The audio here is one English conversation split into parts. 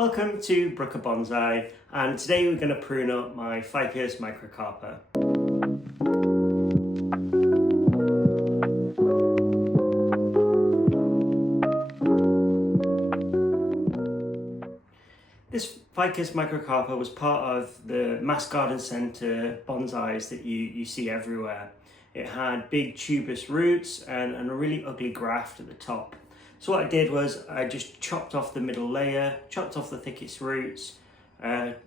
Welcome to Brooker Bonsai, and today we're going to prune up my Ficus Macrocarpa. This Ficus Macrocarpa was part of the Mass Garden Centre bonsais that you see everywhere. It had big tubous roots and a really ugly graft at the top. So what I did was I just chopped off the middle layer, chopped off the thickest roots,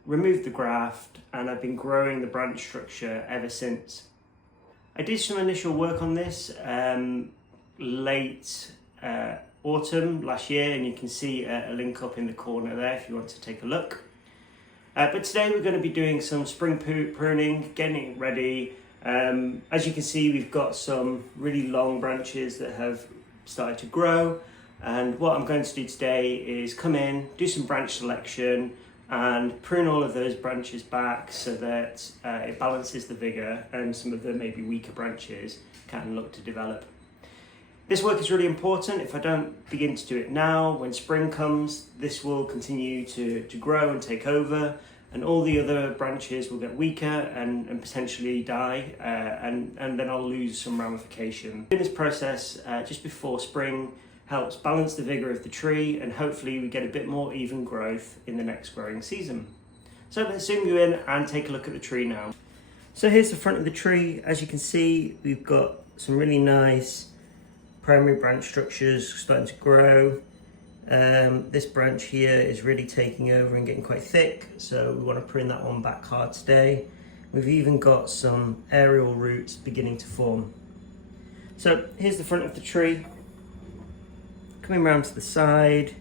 removed the graft, and I've been growing the branch structure ever since. I did some initial work on this late autumn last year, and you can see a link up in the corner there if you want to take a look. But today we're going to be doing some spring pruning, getting it ready. As you can see, we've got some really long branches that have started to grow, and what I'm going to do today is come in, do some branch selection and prune all of those branches back so that it balances the vigour and some of the maybe weaker branches can look to develop. This work is really important. If I don't begin to do it now, when spring comes, this will continue to grow and take over, and all the other branches will get weaker and potentially die, and then I'll lose some ramification. Doing this process just before spring helps balance the vigour of the tree, and hopefully we get a bit more even growth in the next growing season. So let's zoom you in and take a look at the tree now. So here's the front of the tree. As you can see, we've got some really nice primary branch structures starting to grow. This branch here is really taking over and getting quite thick, so we want to prune that one back hard today. We've even got some aerial roots beginning to form. So here's the front of the tree. Coming around to the side,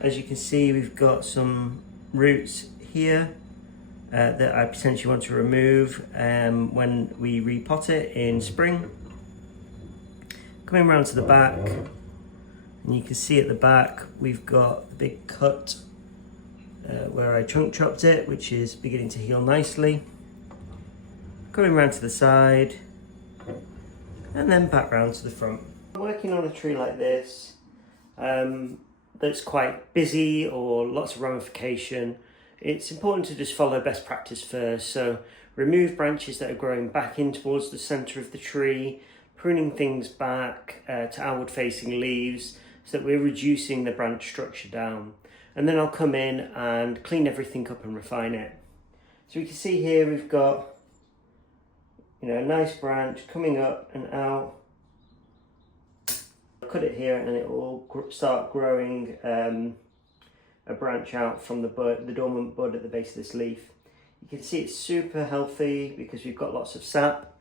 as you can see, we've got some roots here that I potentially want to remove when we repot it in spring. Coming around to the back, and you can see at the back we've got a big cut where I chunk chopped it, which is beginning to heal nicely. Coming around to the side, and then back round to the front. Working on a tree like this that's quite busy or lots of ramification, it's important to just follow best practice first. So remove branches that are growing back in towards the centre of the tree, pruning things back to outward facing leaves so that we're reducing the branch structure down. And then I'll come in and clean everything up and refine it. So you can see here we've got a nice branch coming up and out. I'll cut it here and it will start growing a branch out from the dormant bud at the base of this leaf. You can see it's super healthy because we've got lots of sap.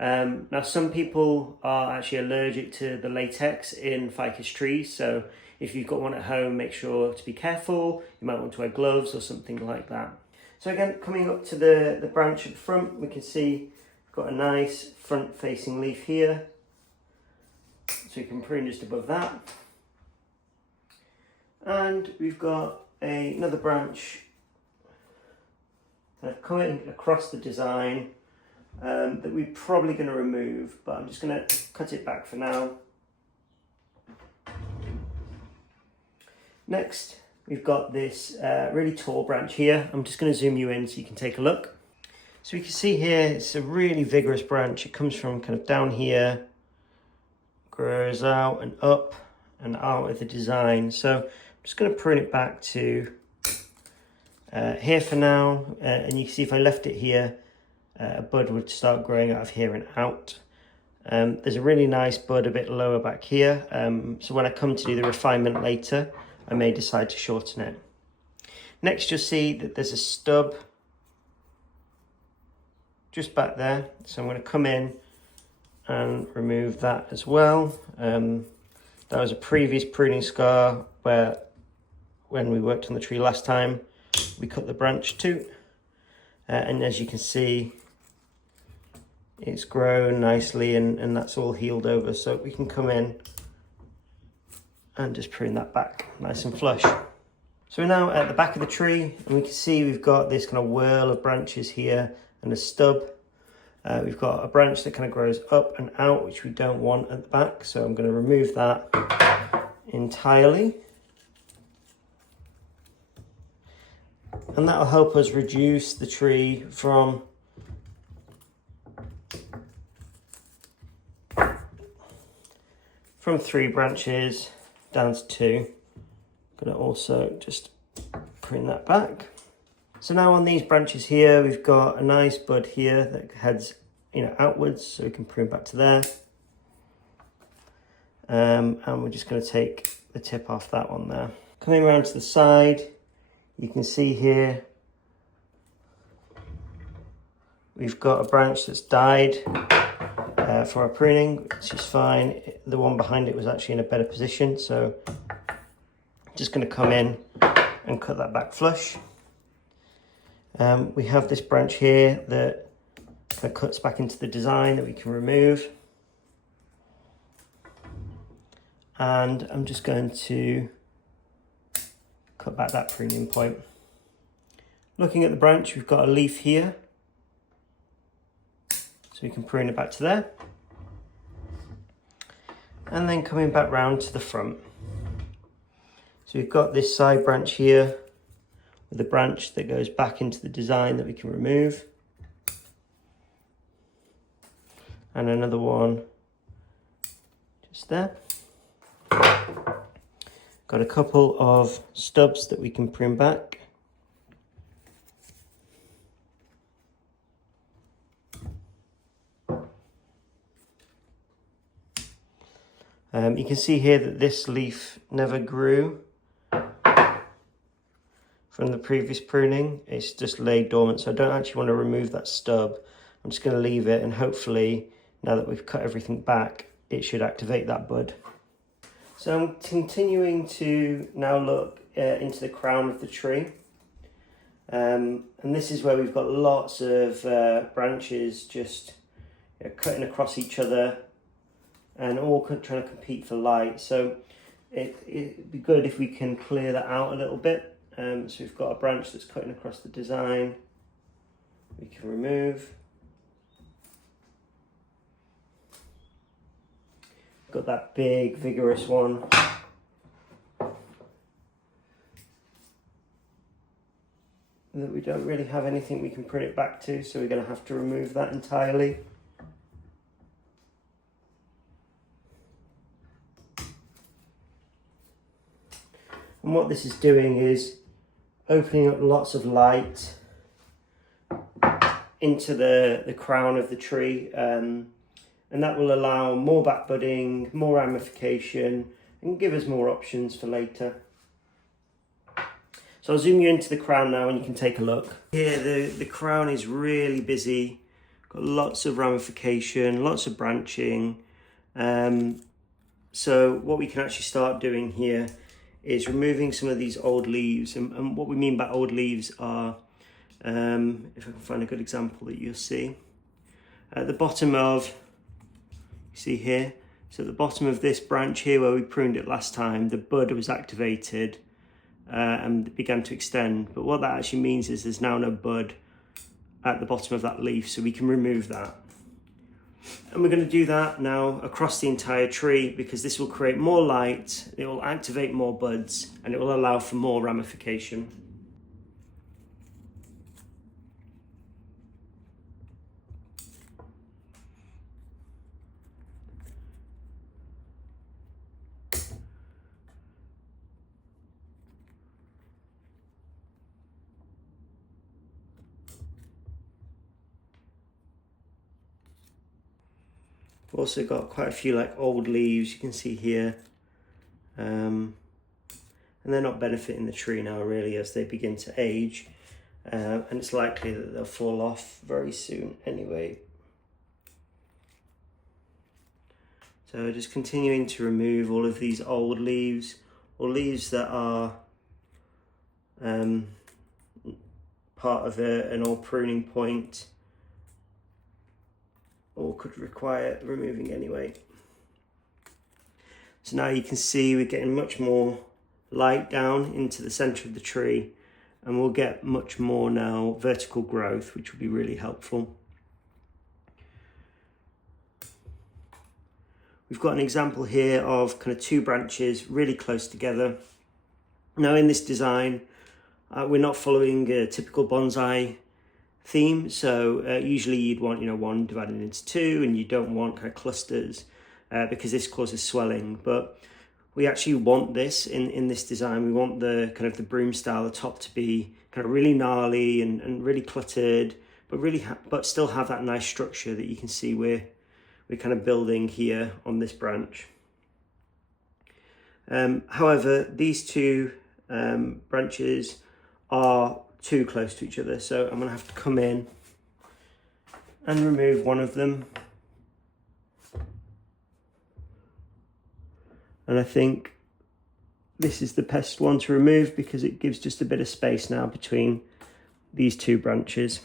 Now some people are actually allergic to the latex in ficus trees, so if you've got one at home, make sure to be careful. You might want to wear gloves or something like that. So again, coming up to the branch at the front, we can see we've got a nice front facing leaf here, so you can prune just above that. And we've got another branch kind of coming across the design that we're probably going to remove, but I'm just going to cut it back for now. Next, we've got this really tall branch here. I'm just going to zoom you in so you can take a look. So you can see here, it's a really vigorous branch. It comes from kind of down here, grows out and up and out of the design. So I'm just going to prune it back to here for now, and you can see if I left it here, a bud would start growing out of here and out. There's a really nice bud a bit lower back here, so when I come to do the refinement later, I may decide to shorten it. Next, you'll see that there's a stub just back there, so I'm going to come in and remove that as well. That was a previous pruning scar where, when we worked on the tree last time, we cut the branch too, and as you can see, it's grown nicely and that's all healed over, so we can come in and just prune that back nice and flush. So we're now at the back of the tree, and we can see we've got this kind of whirl of branches here and a stub. We've got a branch that kind of grows up and out, which we don't want at the back, so I'm going to remove that entirely. And that'll help us reduce the tree from three branches down to two. I'm going to also just prune that back. So now on these branches here, we've got a nice bud here that heads, outwards, so we can prune back to there. And we're just going to take the tip off that one there. Coming around to the side, you can see here we've got a branch that's died for our pruning, which is fine. The one behind it was actually in a better position, so I'm just going to come in and cut that back flush. We have this branch here that cuts back into the design that we can remove. And I'm just going to cut back that pruning point. Looking at the branch, we've got a leaf here, so we can prune it back to there. And then coming back round to the front. So we've got this side branch here with a branch that goes back into the design that we can remove. And another one just there. Got a couple of stubs that we can prune back. You can see here that this leaf never grew from the previous pruning. It's just laid dormant, so I don't actually want to remove that stub. I'm just going to leave it, and hopefully now that we've cut everything back, it should activate that bud. So I'm continuing to now look into the crown of the tree. And this is where we've got lots of branches just cutting across each other and all trying to compete for light. So it'd be good if we can clear that out a little bit. So we've got a branch that's cutting across the design. We can remove. Got that big, vigorous one. That we don't really have anything we can prune it back to, so we're going to have to remove that entirely. And what this is doing is opening up lots of light into the crown of the tree. And that will allow more back budding, more ramification, and give us more options for later. So I'll zoom you into the crown now and you can take a look. Here the crown is really busy, got lots of ramification, lots of branching. So what we can actually start doing here is removing some of these old leaves. And what we mean by old leaves are, if I can find a good example that you'll see, at the bottom of, see here, so at the bottom of this branch here where we pruned it last time, the bud was activated and began to extend. But what that actually means is there's now no bud at the bottom of that leaf, so we can remove that. And we're going to do that now across the entire tree, because this will create more light, it will activate more buds, and it will allow for more ramification. We've also got quite a few old leaves you can see here, and they're not benefiting the tree now really as they begin to age, and it's likely that they'll fall off very soon anyway. So just continuing to remove all of these old leaves, or leaves that are part of an old pruning point, or could require removing anyway. So now you can see we're getting much more light down into the center of the tree, and we'll get much more now vertical growth, which will be really helpful. We've got an example here of kind of two branches really close together. Now in this design, We're not following a typical bonsai theme, so usually you'd want one divided into two, and you don't want kind of clusters because this causes swelling. But we actually want this in this design. We want the kind of the broom style, the top to be kind of really gnarly and really cluttered, but still have that nice structure that you can see we're kind of building here on this branch. However, these two branches are too close to each other, so I'm going to have to come in and remove one of them. And I think this is the best one to remove because it gives just a bit of space now between these two branches.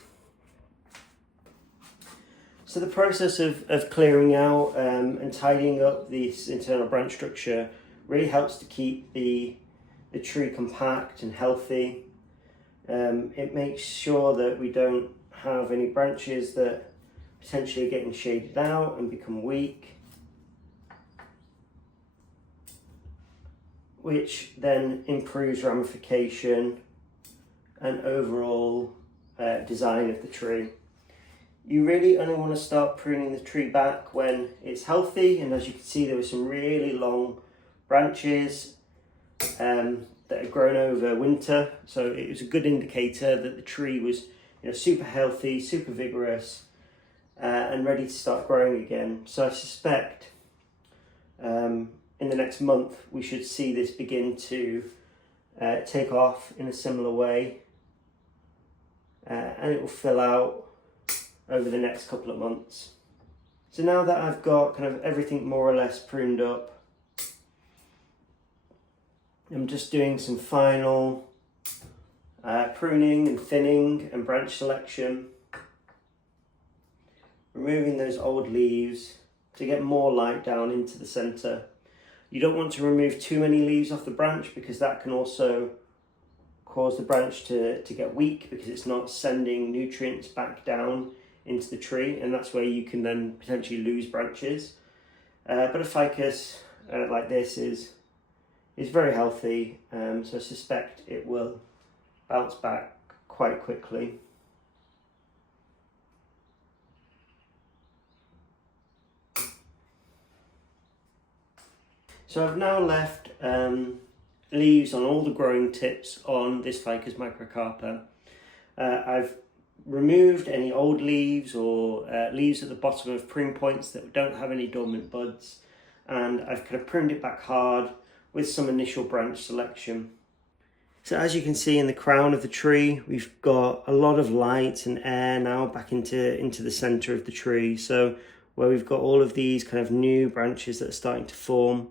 So the process of clearing out and tidying up this internal branch structure really helps to keep the tree compact and healthy. It makes sure that we don't have any branches that potentially are getting shaded out and become weak, which then improves ramification and overall design of the tree. You really only want to start pruning the tree back when it's healthy, and as you can see there were some really long branches that had grown over winter, so it was a good indicator that the tree was super healthy, super vigorous, and ready to start growing again. So I suspect in the next month we should see this begin to take off in a similar way, and it will fill out over the next couple of months. So now that I've got kind of everything more or less pruned up, I'm just doing some final pruning and thinning and branch selection, removing those old leaves to get more light down into the center. You don't want to remove too many leaves off the branch because that can also cause the branch to get weak because it's not sending nutrients back down into the tree, and that's where you can then potentially lose branches. But a ficus like this is very healthy, so I suspect it will bounce back quite quickly. So I've now left leaves on all the growing tips on this Ficus Macrocarpa. I've removed any old leaves or leaves at the bottom of prune points that don't have any dormant buds, and I've kind of pruned it back hard with some initial branch selection. So as you can see in the crown of the tree, we've got a lot of light and air now back into the center of the tree. So where we've got all of these kind of new branches that are starting to form,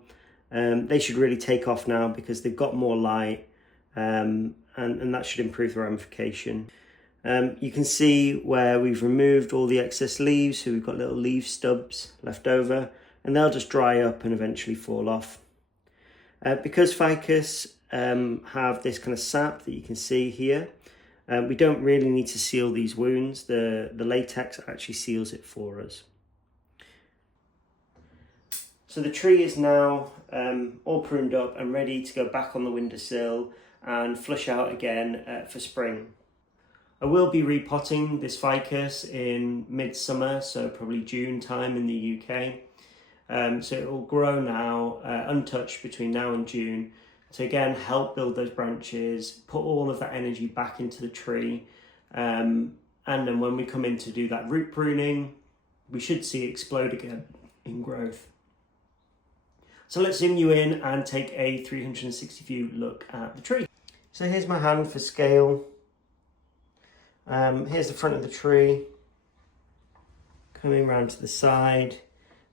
they should really take off now because they've got more light, and that should improve the ramification. You can see where we've removed all the excess leaves, so we've got little leaf stubs left over, and they'll just dry up and eventually fall off. Because ficus have this kind of sap that you can see here, we don't really need to seal these wounds. The latex actually seals it for us. So the tree is now all pruned up and ready to go back on the windowsill and flush out again for spring. I will be repotting this ficus in midsummer, so probably June time in the UK. So it will grow now untouched between now and June to again help build those branches, put all of that energy back into the tree, and then when we come in to do that root pruning, we should see it explode again in growth. So let's zoom you in and take a 360 view look at the tree. So here's my hand for scale. Here's the front of the tree, coming around to the side.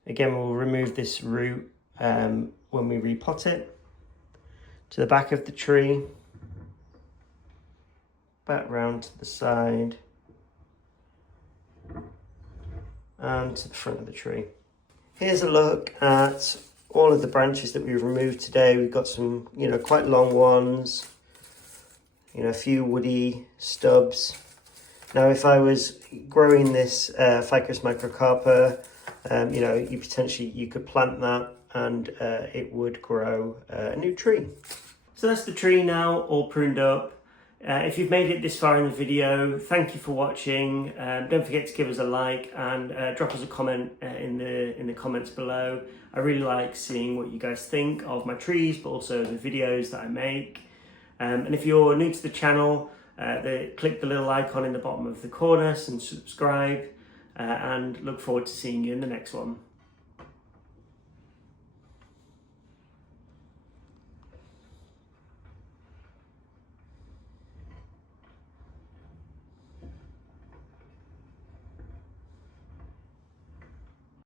Again, we'll remove this root when we repot it. To the back of the tree, back round to the side, and to the front of the tree. Here's a look at all of the branches that we've removed today. We've got some, quite long ones, a few woody stubs. Now, if I was growing this Ficus Macrocarpa, you could plant that and it would grow a new tree. So that's the tree now, all pruned up. If you've made it this far in the video, thank you for watching. Don't forget to give us a like and drop us a comment in the comments below. I really like seeing what you guys think of my trees, but also the videos that I make. And if you're new to the channel, click the little icon in the bottom of the corner and subscribe, and look forward to seeing you in the next one.